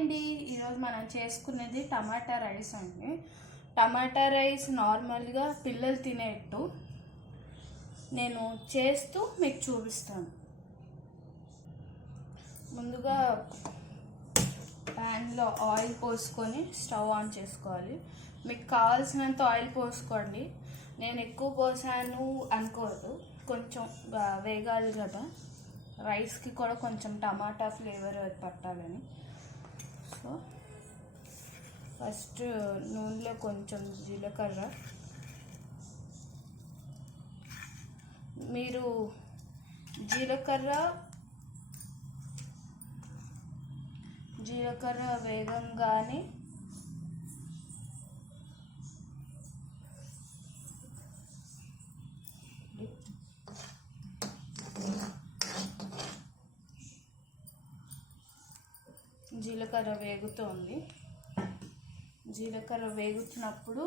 అండి, ఈరోజు మనం చేసుకునేది టమాటా రైస్ అండి. టమాటా రైస్ నార్మల్గా పిల్లలు తినేట్టు నేను చేస్తూ మీకు చూపిస్తాను. ముందుగా ప్యాన్లో ఆయిల్ పోసుకొని స్టవ్ ఆన్ చేసుకోవాలి. మీకు కావాల్సినంత ఆయిల్ పోసుకోండి. నేను ఎక్కువ పోసాను అనుకోవద్దు, కొంచెం వేగాలి కదా, రైస్కి కూడా కొంచెం టమాటా ఫ్లేవర్ పట్టాలని. సో ఫస్ట్ నూనెలో కొంచెం జీలకర్ర, మీరు జీలకర్ర వేగంగానే జీలకర్ర వేగుతోంది. జీలకర్ర వేగుతున్నప్పుడు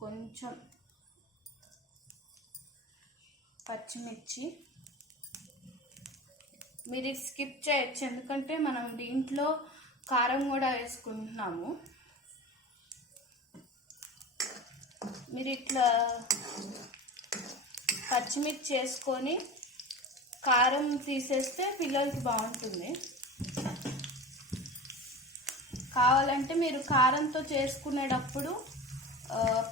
కొంచెం పచ్చిమిర్చి, మీరు స్కిప్ చేయొచ్చు ఎందుకంటే మనం దీంట్లో కారం కూడా వేసుకుంటున్నాము. మీరు ఇట్లా పచ్చిమిర్చి వేసుకొని కారం తీసేస్తే పిల్లలకి బాగుంటుంది. కావాలంటే మీరు కారంతో చేసుకునేటప్పుడు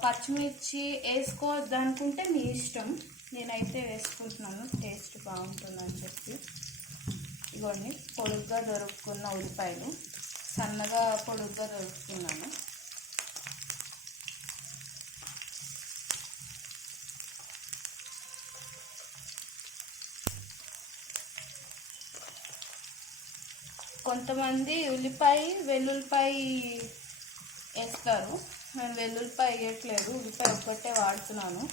పచ్చిమిర్చి వేసుకోవద్దు అనుకుంటే మీ ఇష్టం. నేనైతే వేసుకుంటున్నాను, టేస్ట్ బాగుంటుందని చెప్పి. ఇవన్నీ పొడుగ్గా దొరుకుతున్న ఉల్లిపాయలు, సన్నగా పొడుగ్గా దొరుకుతున్నాను. కొంతమంది ఉల్లిపాయ వెల్లుల్లిపాయ వేస్తారు, నేను వెల్లుల్లిపాయ వేయట్లేదు, ఉల్లిపాయ ఒక్కటే వాడుతున్నాను.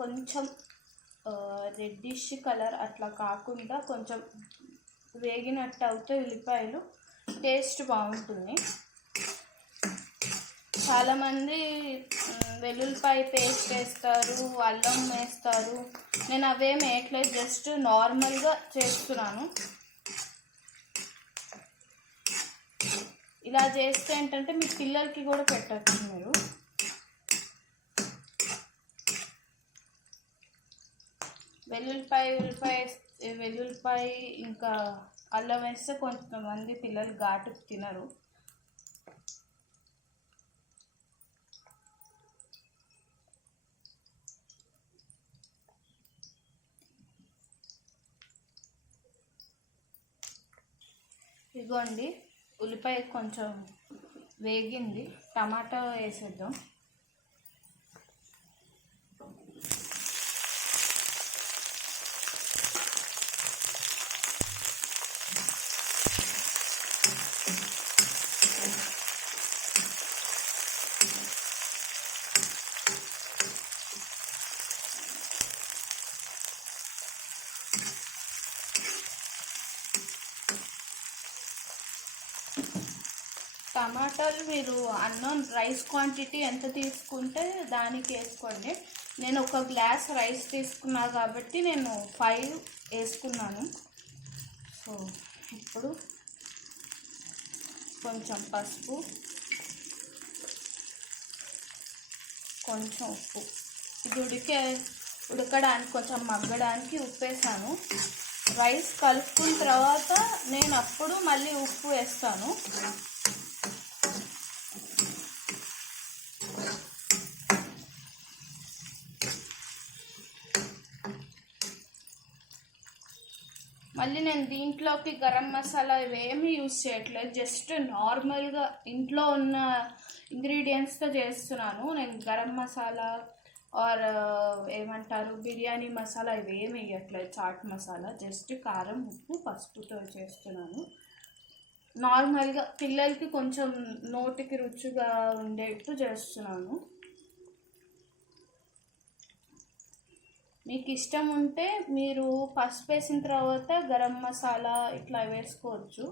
కొంచెం రెడ్డిష్ కలర్ అట్లా కాకుండా కొంచెం వేగినట్టు అవుతే ఉల్లిపాయలు టేస్ట్ బాగుంటుంది. చాలామంది వెల్లుల్లిపాయ పేస్ట్ వేస్తారు, అల్లం వేస్తారు. నేను అవేం వేయట్లేదు, జస్ట్ నార్మల్గా చేస్తున్నాను. ఇలా చేస్తే ఏంటంటే మీ పిల్లలకి కూడా పెట్టచ్చు. మీరు వెల్లుల్లిపాయ ఇంకా అల్లం వేస్తే కొంతమంది పిల్లలు ఘాటు తినరు. ఇదిగోండి, ఉల్లిపాయ కొంచెం వేగింది, టమాటా వేసేద్దాం. టమాటాలు మీరు అన్నం రైస్ క్వాంటిటీ ఎంత తీసుకుంటే దానికి వేసుకోండి. నేను ఒక గ్లాస్ రైస్ తీసుకున్నా కాబట్టి నేను 5 వేసుకున్నాను. సో ఇప్పుడు కొంచెం పసుపు, కొంచెం ఉప్పు, ఇది ఉడకడానికి కొంచెం మగ్గడానికి ఉప్పు వేసాను. రైస్ కలుపుకున్న తర్వాత నేను అప్పుడు మళ్ళీ ఉప్పు వేస్తాను. మళ్ళీ నేను దీంట్లోకి గరం మసాలా ఇవేమీ యూజ్ చేయట్లేదు, జస్ట్ నార్మల్గా ఇంట్లో ఉన్న ఇంగ్రీడియంట్స్తో చేస్తున్నాను. నేను గరం మసాలా ఆర్ ఏమంటారు బిర్యానీ మసాలా ఇవేమి వేయట్లేదు, చాట్ మసాలా, జస్ట్ కారం ఉప్పు పసుపుతో చేస్తున్నాను. నార్మల్గా పిల్లలకి కొంచెం నోటికి రుచిగా ఉండేట్టు చేస్తున్నాను. మీకు ఇష్టం ఉంటే మీరు పసుపు వేసిన తర్వాత గరం మసాలా ఇట్లా వేసుకోవచ్చు.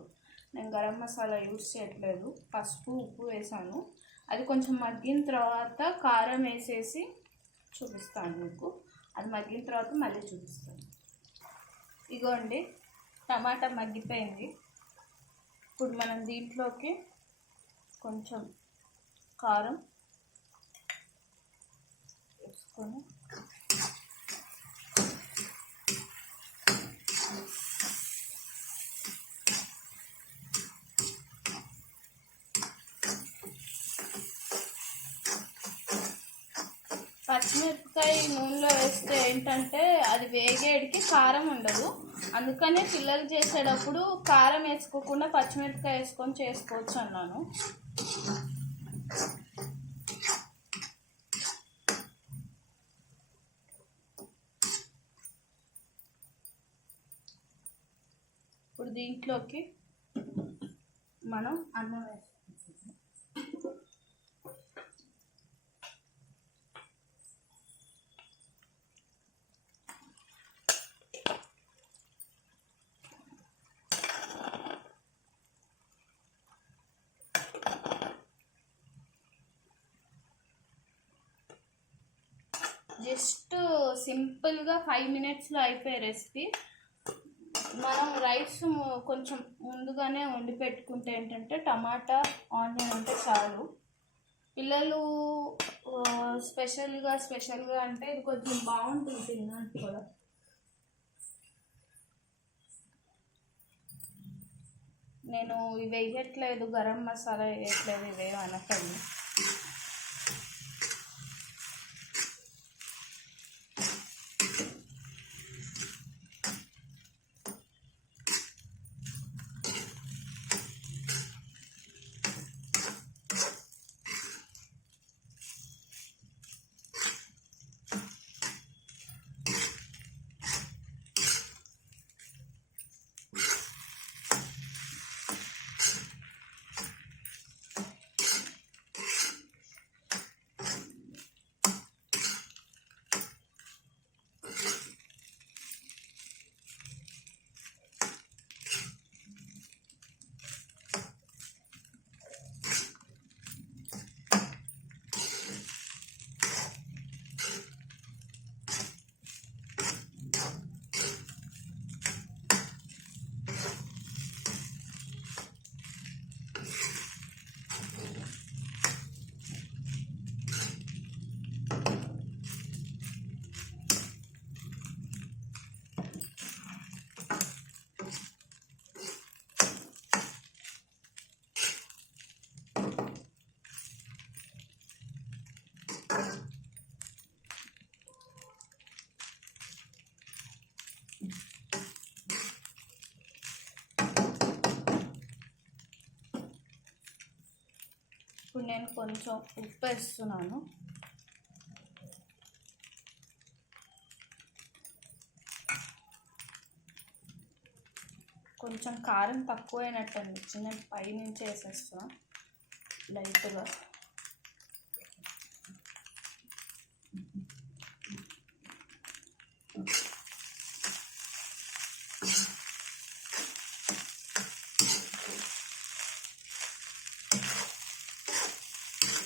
నేను గరం మసాలా యూస్ చేయట్లేదు, పసుపు ఉప్పు వేసాను. అది కొంచెం మగ్గిన తర్వాత కారం వేసేసి చూపిస్తాను మీకు. అది మగ్గిన తర్వాత మళ్ళీ చూపిస్తాను. ఇగోండి టమాటా మగ్గిపోయింది. ఇప్పుడు మనం దీంట్లోకి కొంచెం కారం వేసుకొని పచ్చిమిరపకాయ నూనెలో వేస్తే ఏంటంటే అది వేగేడికి కారం ఉండదు. అందుకనే పిల్లలు చేసేటప్పుడు కారం వేసుకోకుండా పచ్చిమిరపకాయ వేసుకొని చేసుకోవచ్చు అన్నాను. ఇప్పుడు దీంట్లోకి మనం అన్నం వేస్తాం. జస్ట్ సింపుల్గా 5 minutesలో అయిపోయే రెసిపీ. మనం రైస్ కొంచెం ముందుగానే వండి పెట్టుకుంటే ఏంటంటే టమాటా ఆనియన్ ఉంటే చాలు. పిల్లలు స్పెషల్గా అంటే ఇది కొంచెం బాగుంటుంది తినడానికి కూడా. నేను ఇవి వేయట్లేదు, గరం మసాలా వేయట్లేదు, ఇవేం అనకండి. ఇప్పుడు నేను కొంచెం ఉప్పు వేస్తున్నాను. కొంచెం కారం తక్కువైనట్టు అనిపించింది, నేను పైనుంచి వేసేస్తున్నాను లైట్గా.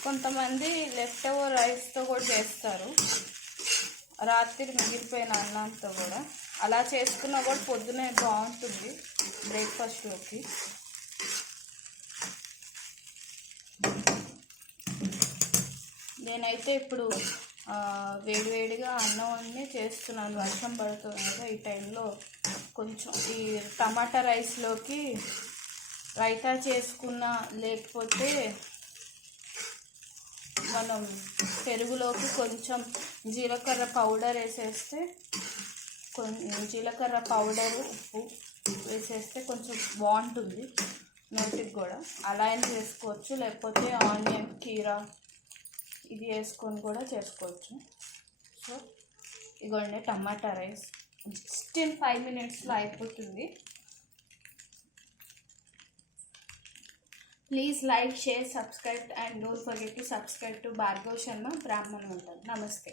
కొంతమంది లెఫ్ట్ ఓవర్ రైస్తో కూడా చేస్తారు, రాత్రి మిగిలిపోయిన అన్నంతో కూడా. అలా చేసుకున్నా కూడా పొద్దునే బాగుంటుంది బ్రేక్ఫాస్ట్లోకి. నేనైతే ఇప్పుడు వేడివేడిగా అన్నం అన్నీ చేస్తున్నాను. వర్షం పడుతుంది కదా ఈ టైంలో. కొంచెం ఈ టమాటా రైస్లోకి రైతా చేసుకున్న, లేకపోతే మనం పెరుగులోకి కొంచెం జీలకర్ర పౌడర్ వేసేస్తే, జీలకర్ర పౌడరు ఉప్పు వేసేస్తే కొంచెం బాగుంటుంది నోటికి కూడా. అలా అయినా చేసుకోవచ్చు, లేకపోతే ఆనియన్ కీరా ఇది వేసుకొని కూడా చేసుకోవచ్చు. సో ఇగోండి టమాటా రైస్ జస్ట్ ఇన్ 5 minutesలో అయిపోతుంది. Please like, share, subscribe and don't forget to subscribe to Bhargav Sharma Brahman Vantalu. Namaste.